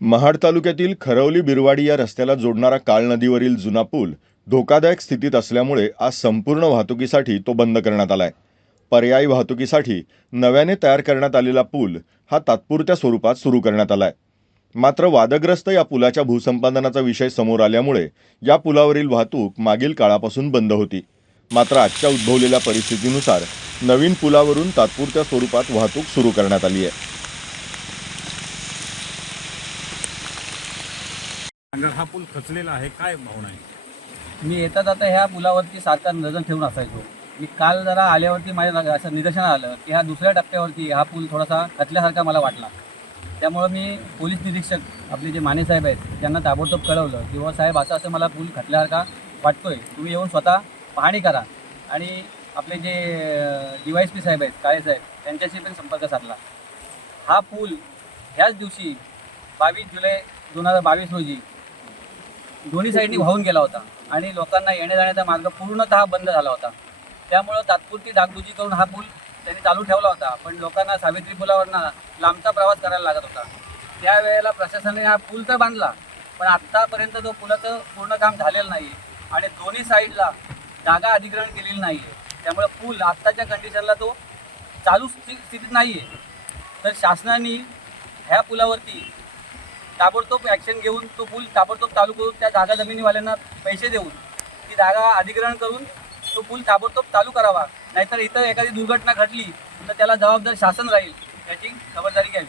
महाड तालुक्यातील खरवली बिरवाडी या रस्त्याला जोडणारा काळ नदीवरील जुना पूल धोकादायक स्थितीत असल्यामुळे आज संपूर्ण वाहतुकीसाठी तो बंद करण्यात आला आहे पर्यायी वाहतुकीसाठी नव्याने तयार करण्यात आलेला पूल हा तात्पुरत्या स्वरूपात सुरू करण्यात आला आहे मात्र वादग्रस्त या पुलाच्या भूसंपादनाचा विषय समोर आल्यामुळे या पुलावरील वाहतूक मागील काळापासून बंद होती. मात्र आजच्या उद्भवलेल्या परिस्थितीनुसार नवीन पुलावरून तात्पुरत्या स्वरूपात वाहतूक सुरू करण्यात आली आहे. सांगा हा पूल खचलेला आहे काय भावना आहे? मी येता जाता ह्या पुलावरती सारखा नजर ठेवून असायचो. मी काल जरा आल्यावरती माझ्या लग- असं निदर्शन आलं की हा दुसऱ्या टप्प्यावरती हा पूल थोडासा खचल्यासारखा मला वाटला. त्यामुळं मी पोलीस निरीक्षक आपले जे माने साहेब आहेत त्यांना ताबडतोब कळवलं की बुवा साहेब असं असं मला पूल खचल्यासारखा वाटतोय. तुम्ही येऊन स्वतः पाहणी करा. आणि आपले J D Y S P साहेब आहेत काळे साहेब त्यांच्याशी पण संपर्क साधला. हा पूल ह्याच दिवशी बावीस जुलै दोन हजार बावीस रोजी दोन्ही साईडनी वाहून गेला होता आणि लोकांना येण्या जाण्याचा मार्ग पूर्णतः बंद झाला होता. त्यामुळं तात्पुरती डागडुजी करून हा पूल त्यांनी चालू ठेवला होता पण लोकांना सावित्री पुलावरनं लांबचा प्रवास करायला लागत होता. त्यावेळेला प्रशासनाने हा पूल तर बांधला पण आत्तापर्यंत तो पुलाचं पूर्ण काम झालेलं नाही आणि दोन्ही साईडला जागा अधिग्रहण केलेली नाही आहे त्यामुळे पूल आत्ताच्या कंडिशनला तो चालू स्थि- स्थितीत नाही आहे तर शासनाने ह्या पुलावरती ताबडतोब ॲक्शन घेऊन तो पूल ताबडतोब चालू करून त्या जागा जमिनीवाल्यांना पैसे देऊन ती जागा अधिग्रहण करून तो पूल ताबडतोब चालू करावा. नाहीतर इथं एखादी दुर्घटना घडली तर त्याला जबाबदार शासन राहील याची खबरदारी घ्यावी.